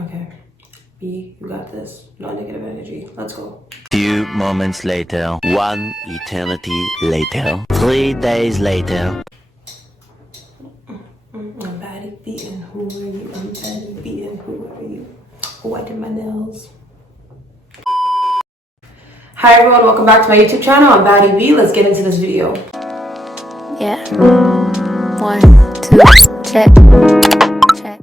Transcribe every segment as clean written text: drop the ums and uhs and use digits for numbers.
Okay. B, you got this. No negative energy. Let's go. Few moments later. One eternity later. 3 days later. I'm body beating. Who are you? I'm body beating. Who are you? Oh, I did my nails. Hi everyone, welcome back to my YouTube channel. I'm Baddie B. Let's get into this video. Yeah. 1, 2, check. Check.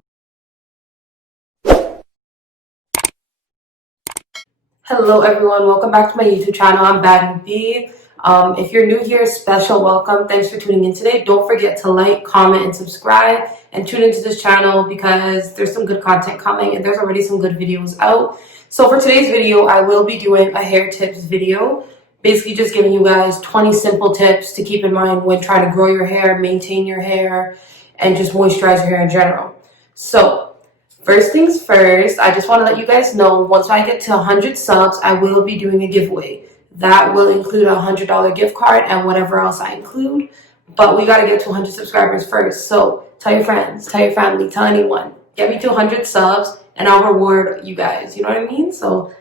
Hello everyone, welcome back to my YouTube channel. I'm Baddie B. If you're new here, special welcome. Thanks for tuning in today. Don't forget to like, comment, and subscribe, and tune into this channel because there's some good content coming and there's already some good videos out. So for today's video, I will be doing a hair tips video. Basically just giving you guys 20 simple tips to keep in mind when trying to grow your hair, maintain your hair, and just moisturize your hair in general. So first things first, I just want to let you guys know, once I get to 100 subs, I will be doing a giveaway. That will include a $100 gift card and whatever else I include. But we got to get to 100 subscribers first. So tell your friends, tell your family, tell anyone. Get me to 100 subs and I'll reward you guys. You know what I mean? So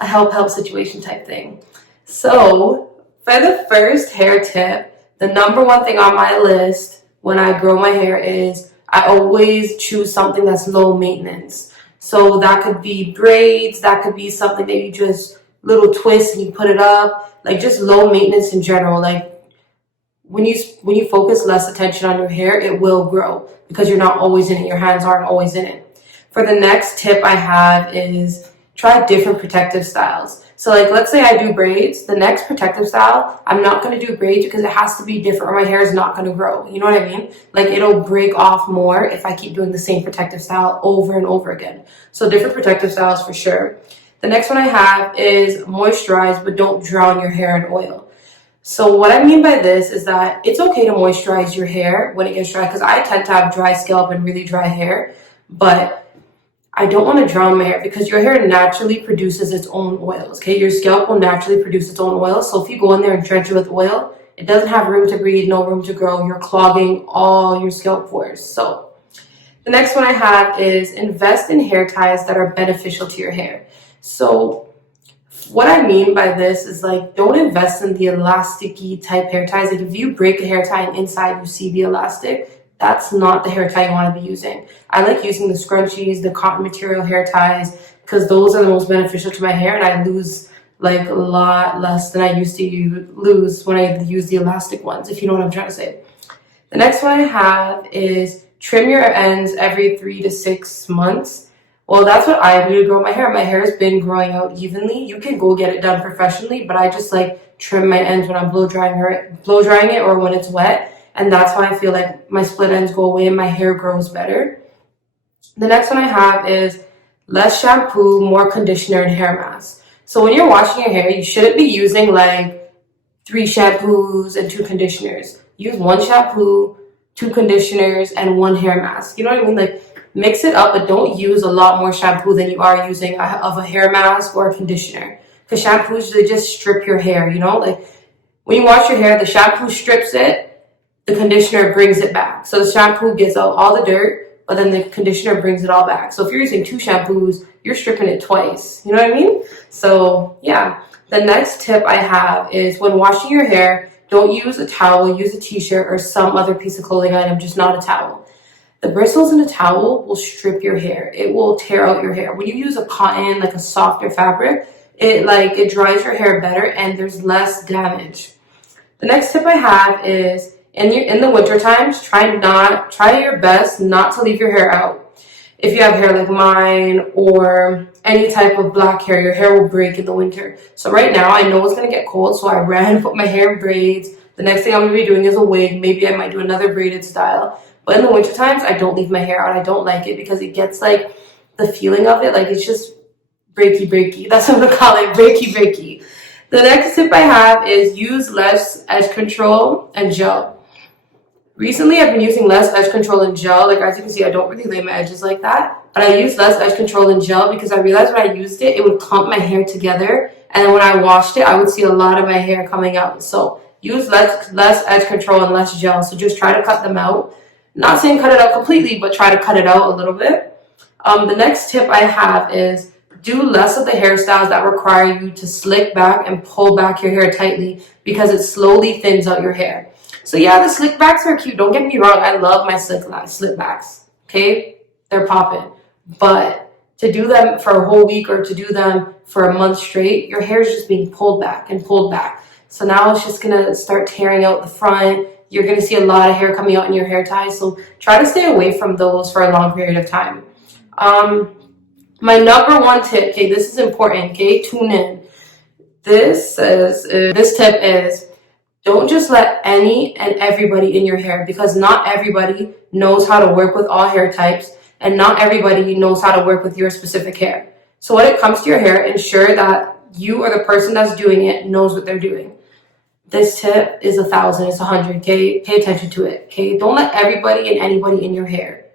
a help situation type thing. So for the first hair tip, the number one thing on my list when I grow my hair is I always choose something that's low maintenance. So that could be braids, that could be something that you just little twist and you put it up, like just low maintenance in general. Like when you focus less attention on your hair, it will grow because you're not always in it, your hands aren't always in it. For the next tip I have is try different protective styles. So like, let's say I do braids, the next protective style, I'm not going to do braids because it has to be different or my hair is not going to grow. You know what I mean? Like it'll break off more if I keep doing the same protective style over and over again. So different protective styles for sure. The next one I have is moisturize, but don't drown your hair in oil. So what I mean by this is that it's okay to moisturize your hair when it gets dry, because I tend to have dry scalp and really dry hair, but I don't want to drown my hair because your hair naturally produces its own oils, okay? Your scalp will naturally produce its own oil. So if you go in there and drench it with oil, it doesn't have room to breathe, no room to grow. You're clogging all your scalp pores. So the next one I have is invest in hair ties that are beneficial to your hair. So what I mean by this is like, don't invest in the elasticy type hair ties. Like if you break a hair tie and inside you see the elastic, that's not the hair tie you want to be using. I like using the scrunchies, the cotton material hair ties, because those are the most beneficial to my hair and I lose like a lot less than I used to lose when I use the elastic ones, if you know what I'm trying to say. The next one I have is trim your ends every 3 to 6 months. Well, that's what I do to grow my hair. My hair has been growing out evenly. You can go get it done professionally, but I just like trim my ends when I'm blow drying it or when it's wet. And that's why I feel like my split ends go away and my hair grows better. The next one I have is less shampoo, more conditioner and hair mask. So when you're washing your hair, you shouldn't be using like 3 shampoos and 2 conditioners. Use 1 shampoo, 2 conditioners, and 1 hair mask. You know what I mean? Like mix it up, but don't use a lot more shampoo than you are using of a hair mask or a conditioner. Because shampoos, they just strip your hair, you know? Like when you wash your hair, the shampoo strips it, the conditioner brings it back. So the shampoo gets out all the dirt, but then the conditioner brings it all back. So if you're using 2 shampoos, you're stripping it twice. You know what I mean? So yeah, the next tip I have is when washing your hair, don't use a towel, use a t-shirt or some other piece of clothing item, just not a towel. The bristles in a towel will strip your hair. It will tear out your hair. When you use a cotton, like a softer fabric, it dries your hair better and there's less damage. The next tip I have is in the winter times, try your best not to leave your hair out. If you have hair like mine or any type of black hair, your hair will break in the winter. So right now I know it's gonna get cold, so I ran and put my hair in braids. The next thing I'm gonna be doing is a wig. Maybe I might do another braided style. But in the winter times, I don't leave my hair out. I don't like it because it gets like the feeling of it, like it's just breaky. That's what I'm gonna call it, breaky. The next tip I have is use less edge control and gel. Recently, I've been using less edge control and gel. Like as you can see, I don't really lay my edges like that. But I use less edge control and gel because I realized when I used it, it would clump my hair together. And then when I washed it, I would see a lot of my hair coming out. So use less edge control and less gel. So just try to cut them out. Not saying cut it out completely, but try to cut it out a little bit. The next tip I have is do less of the hairstyles that require you to slick back and pull back your hair tightly because it slowly thins out your hair. So yeah, the slick backs are cute. Don't get me wrong. I love my slick backs. Okay, they're popping. But to do them for a whole week or to do them for a month straight, your hair is just being pulled back and pulled back. So now it's just gonna start tearing out the front. You're gonna see a lot of hair coming out in your hair ties. So try to stay away from those for a long period of time. My number one tip, okay, this is important, okay, tune in. This tip is don't just let any and everybody in your hair, because not everybody knows how to work with all hair types and not everybody knows how to work with your specific hair. So when it comes to your hair, ensure that you or the person that's doing it knows what they're doing. This tip is 1,000, it's 100, okay? Pay attention to it, okay? Don't let everybody and anybody in your hair,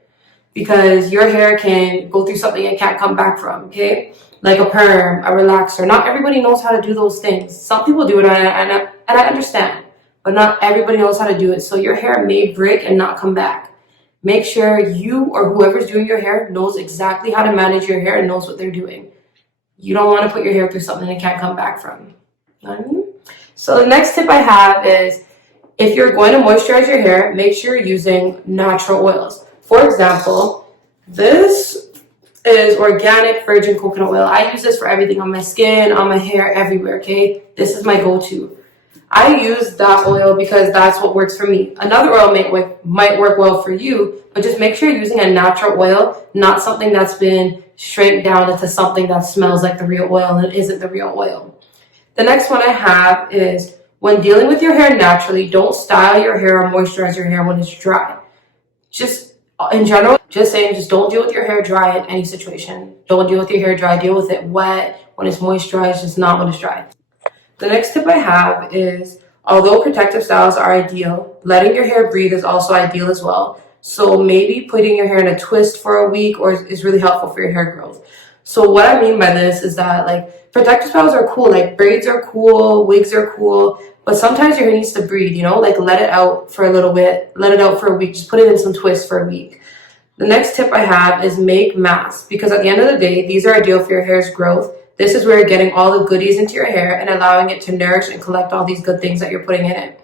because your hair can go through something it can't come back from, okay? Like a perm, a relaxer. Not everybody knows how to do those things. Some people do it, and I understand, but not everybody knows how to do it. So your hair may break and not come back. Make sure you or whoever's doing your hair knows exactly how to manage your hair and knows what they're doing. You don't want to put your hair through something it can't come back from. You know what I mean? So the next tip I have is, if you're going to moisturize your hair, make sure you're using natural oils. For example, this is organic virgin coconut oil. I use this for everything, on my skin, on my hair, everywhere, okay? This is my go-to. I use that oil because that's what works for me. Another oil might work well for you, but just make sure you're using a natural oil, not something that's been straight down into something that smells like the real oil and isn't the real oil. The next one I have is, when dealing with your hair naturally, don't style your hair or moisturize your hair when it's dry. Just in general, just don't deal with your hair dry in any situation. Don't deal with your hair dry, deal with it wet. When it's moisturized, just not when it's dry. The next tip I have is, although protective styles are ideal, letting your hair breathe is also ideal as well. So maybe putting your hair in a twist for a week is really helpful for your hair growth. So what I mean by this is that, like, protective styles are cool, like braids are cool, wigs are cool, but sometimes your hair needs to breathe, you know, like let it out for a little bit, let it out for a week, just put it in some twists for a week. The next tip I have is make masks, because at the end of the day, these are ideal for your hair's growth. This is where you're getting all the goodies into your hair and allowing it to nourish and collect all these good things that you're putting in it.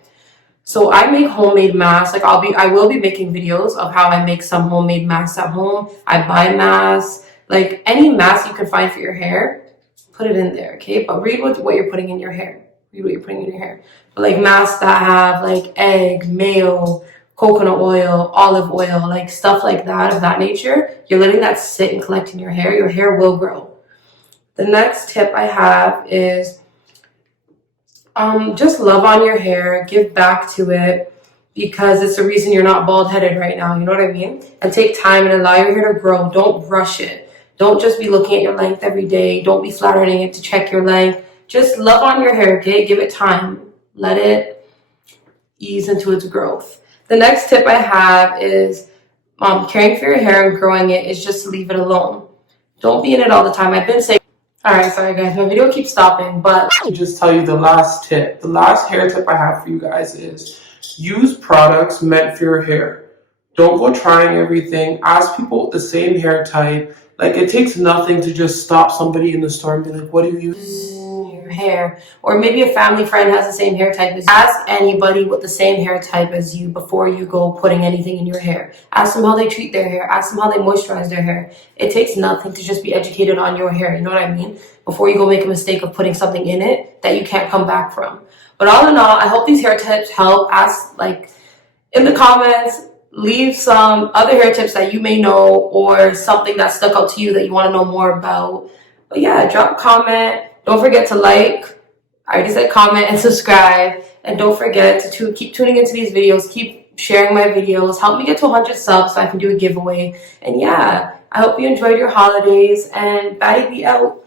So I make homemade masks. Like I will be making videos of how I make some homemade masks at home. I buy masks, like any mask you can find for your hair, put it in there, okay? But read what you're putting in your hair. Read what you're putting in your hair. But like masks that have like egg, mayo, coconut oil, olive oil, like stuff like that of that nature, you're letting that sit and collect in your hair will grow. The next tip I have is just love on your hair, give back to it, because it's the reason you're not bald-headed right now, you know what I mean? And take time and allow your hair to grow. Don't rush it. Don't just be looking at your length every day. Don't be flat ironing it to check your length. Just love on your hair, okay? Give it time. Let it ease into its growth. The next tip I have is caring for your hair and growing it is just to leave it alone. Don't be in it all the time. I've been saying, all right, sorry guys, my video keeps stopping, but I'll just tell you the last tip. The last hair tip I have for you guys is, use products meant for your hair. Don't go trying everything. Ask people with the same hair type. Like, it takes nothing to just stop somebody in the store and be like, what do you use? Your hair, or maybe a family friend has the same hair type as you. Ask anybody with the same hair type as you before you go putting anything in your hair. Ask them how they treat their hair. Ask them how they moisturize their hair. It takes nothing to just be educated on your hair, you know what I mean? Before you go make a mistake of putting something in it that you can't come back from. But all in all, I hope these hair tips help. Ask, like, in the comments, leave some other hair tips that you may know, or something that stuck out to you that you want to know more about. But yeah, drop a comment. Don't forget to like, I already said comment and subscribe. And don't forget to keep tuning into these videos. Keep sharing my videos. Help me get to 100 subs so I can do a giveaway. And yeah, I hope you enjoyed your holidays. And Batty be out.